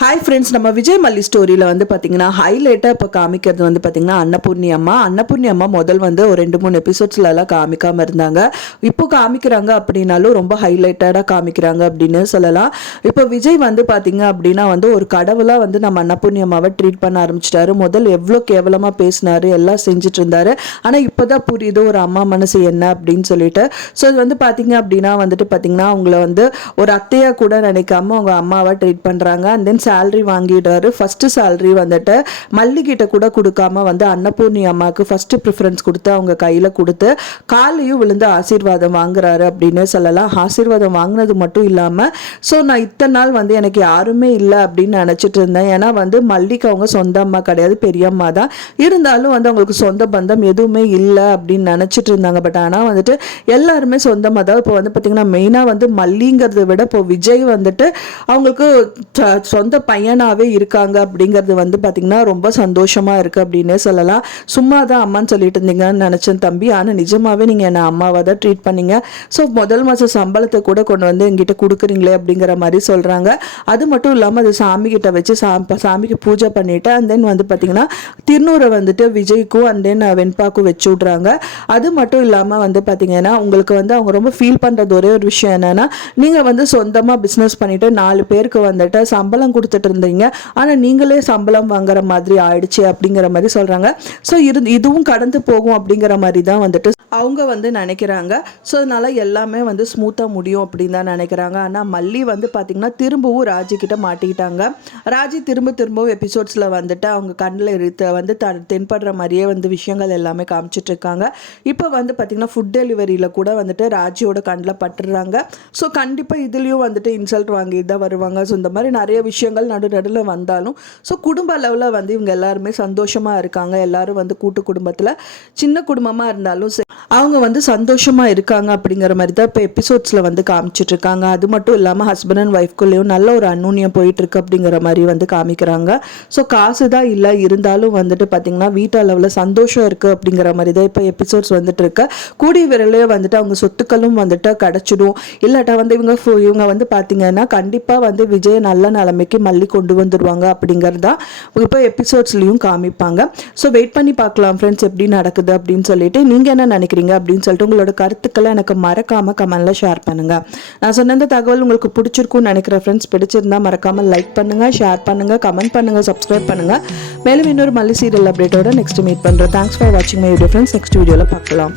Hi friends, நம்ம விஜய் மல்லி ஸ்டோரியில் வந்து பார்த்தீங்கன்னா ஹைலைட்டாக இப்போ காமிக்கிறது வந்து பார்த்தீங்கன்னா அன்னபூர்ணி அம்மா முதல் வந்து ஒரு 2-3 எபிசோட்ஸ்லலாம் காமிக்காமல் இருந்தாங்க. இப்போ காமிக்கிறாங்க அப்படின்னாலும் ரொம்ப ஹைலைட்டடாக காமிக்கிறாங்க அப்படின்னு சொல்லலாம். இப்போ விஜய் வந்து பார்த்தீங்க அப்படின்னா வந்து ஒரு கடவுளாக வந்து நம்ம அன்னபூர்ணி அம்மாவை ட்ரீட் பண்ண ஆரம்பிச்சிட்டாரு. முதல் எவ்வளோ கேவலமாக பேசினாரு, எல்லாம் செஞ்சுட்டு இருந்தாரு. ஆனால் இப்போ தான் புரியுது ஒரு அம்மா மனசு என்ன அப்படின்னு சொல்லிட்டு. ஸோ இது வந்து பார்த்தீங்க அப்படின்னா வந்துட்டு பார்த்தீங்கன்னா அவங்கள வந்து ஒரு அத்தையாக கூட நினைக்காம அவங்க அம்மாவை ட்ரீட் பண்ணுறாங்க. அண்ட் தென் சேலரி வாங்கிடுறாரு. ஃபர்ஸ்ட் சேலரி வந்துட்டு மல்லிகிட்ட கூட கொடுக்காம வந்து அன்னபூர்ணி அம்மாவுக்கு ஃபர்ஸ்ட் ப்ரிஃபரன்ஸ் கொடுத்து அவங்க கையில் கொடுத்து காலையும் விழுந்து ஆசீர்வாதம் வாங்குறாரு அப்படின்னு சொல்லலாம். ஆசீர்வாதம் வாங்கினது மட்டும் இல்லாமல் ஸோ நான் இத்தனை நாள் வந்து எனக்கு யாருமே இல்லை அப்படின்னு நினச்சிட்டு இருந்தேன். ஏன்னா வந்து மல்லிக்கு அவங்க சொந்த அம்மா கிடையாது, பெரியம்மா தான். இருந்தாலும் வந்து அவங்களுக்கு சொந்த பந்தம் எதுவுமே இல்லை அப்படின்னு நினச்சிட்டு இருந்தாங்க. பட் ஆனால் வந்துட்டு எல்லாருமே சொந்தமாக தான். இப்போ வந்து பார்த்தீங்கன்னா மெயினாக வந்து மல்லிங்கிறத விட இப்போ விஜய் வந்துட்டு அவங்களுக்கு சொந்த பையனாகவே இருக்காங்க அப்படிங்கிறது வந்து பார்த்திங்கன்னா ரொம்ப சந்தோஷமாக இருக்குது அப்படின்னே சொல்லலாம். சும்மா தான் அம்மான்னு சொல்லிட்டு இருந்தீங்கன்னு நினச்சேன் தம்பி, ஆனால் நிஜமாகவே நீங்கள் என்னை அம்மாவாக தான் ட்ரீட் பண்ணீங்க. ஸோ முதல் மாதம் சம்பளத்தை கூட கொண்டு வந்து எங்கிட்ட கொடுக்குறீங்களே அப்படிங்கிற மாதிரி சொல்கிறாங்க. அது மட்டும் இல்லாமல் அது சாமிகிட்ட வச்சு சாமிக்கு பூஜை பண்ணிவிட்டு அண்ட் தென் வந்து பார்த்திங்கன்னா திருநூரை வந்துட்டு விஜய்க்கும் அண்ட் தென் வெண்பாக்கும் வச்சு விட்றாங்க. அது மட்டும் இல்லாமல் வந்து பார்த்திங்கன்னா உங்களுக்கு வந்து அவங்க ரொம்ப ஃபீல் பண்ணுறது ஒரே ஒரு விஷயம் என்னென்னா, நீங்கள் வந்து சொந்தமாக பிஸ்னஸ் பண்ணிவிட்டு 4 பேருக்கு வந்துட்டு சம்பளம் கொடுத்துட்டு இருந்தீங்க, ஆனால் நீங்களே சம்பளம் வாங்குற மாதிரி ஆயிடுச்சு அப்படிங்கிற மாதிரி சொல்கிறாங்க. ஸோ இதுவும் கடந்து போகும் அப்படிங்கிற மாதிரி தான் வந்துட்டு அவங்க வந்து நினைக்கிறாங்க. ஸோ அதனால எல்லாமே வந்து ஸ்மூத்தாக முடியும் அப்படின்னு தான் நினைக்கிறாங்க. ஆனால் மல்லி வந்து பார்த்திங்கன்னா திரும்பவும் ராஜிக்கிட்ட மாட்டிக்கிட்டாங்க. ராஜி திரும்பவும் எபிசோட்ஸில் வந்துட்டு அவங்க கண்ணில் வந்து தென்படுற மாதிரியே வந்து விஷயங்கள் எல்லாமே காமிச்சிட்டு இருக்காங்க. இப்போ வந்து பார்த்திங்கன்னா ஃபுட் டெலிவரியில் கூட வந்துட்டு ராஜியோட கண்ணில் பட்டுறாங்க. ஸோ கண்டிப்பாக இதுலேயும் வந்துட்டு இன்சல்ட் வாங்கி தான் வருவாங்க. ஸோ இந்த மாதிரி நிறைய விஷயங்கள் நடுநடுவில் வந்தாலும் ஸோ குடும்ப அளவில் வந்து இவங்க எல்லாருமே சந்தோஷமாக இருக்காங்க. எல்லாரும் வந்து கூட்டு குடும்பத்தில் சின்ன குடும்பமாக இருந்தாலும் அவங்க வந்து சந்தோஷமாக இருக்காங்க அப்படிங்கிற மாதிரி தான் இப்போ எபிசோட்ஸில் வந்து காமிச்சிட்டு இருக்காங்க. அது மட்டும் இல்லாமல் ஹஸ்பண்ட் அண்ட் ஒய்ஃப்குள்ளேயும் நல்ல ஒரு அந்நுண்ணியம் போயிட்டுருக்கு அப்படிங்கிற மாதிரி வந்து காமிக்கிறாங்க. ஸோ காசு தான் இல்லை, இருந்தாலும் வந்துட்டு பார்த்திங்கன்னா வீட்டு அளவில் சந்தோஷம் இருக்குது அப்படிங்கிற மாதிரி தான் இப்போ எபிசோட்ஸ் வந்துட்டு இருக்கு. கூடிய விரலே வந்துட்டு அவங்க சொத்துக்களும் வந்துட்டு கிடச்சிடும். இல்லாட்டா வந்து இவங்க வந்து பார்த்திங்கன்னா கண்டிப்பாக வந்து விஜய் நல்ல நிலைமைக்கு மல்லி கொண்டு வந்துடுவாங்க அப்படிங்கிறது தான் இப்போ எபிசோட்ஸ்லையும் காமிப்பாங்க. ஸோ வெயிட் பண்ணி பார்க்கலாம் ஃப்ரெண்ட்ஸ் எப்படி நடக்குது அப்படின்னு சொல்லிட்டு. நீங்கள் என்ன நினைக்கிறீங்க அப்படின்னு சொல்லிட்டு உங்களோட கருத்துக்களை எனக்கு மறக்காம கமெண்ட்ல ஷேர் பண்ணுங்க. நான் சொன்ன இந்த தகவல் உங்களுக்கு பிடிச்சிருக்கும்னு நினைக்கிறேன் ஃப்ரெண்ட்ஸ். பிடிச்சிருந்தா மறக்காம லைக் பண்ணுங்க, ஷேர் பண்ணுங்க, கமெண்ட் பண்ணுங்க, சப்ஸ்கிரைப் பண்ணுங்க. மேலும் இன்னொரு மல்லி சீரியல் அப்டேட்டோட நெக்ஸ்ட் மீட் பண்றேன். தேங்க்ஸ் ஃபார் வாட்சிங் மை வீடியோ ஃப்ரெண்ட்ஸ். நெக்ஸ்ட் வீடியோல பார்க்கலாம்.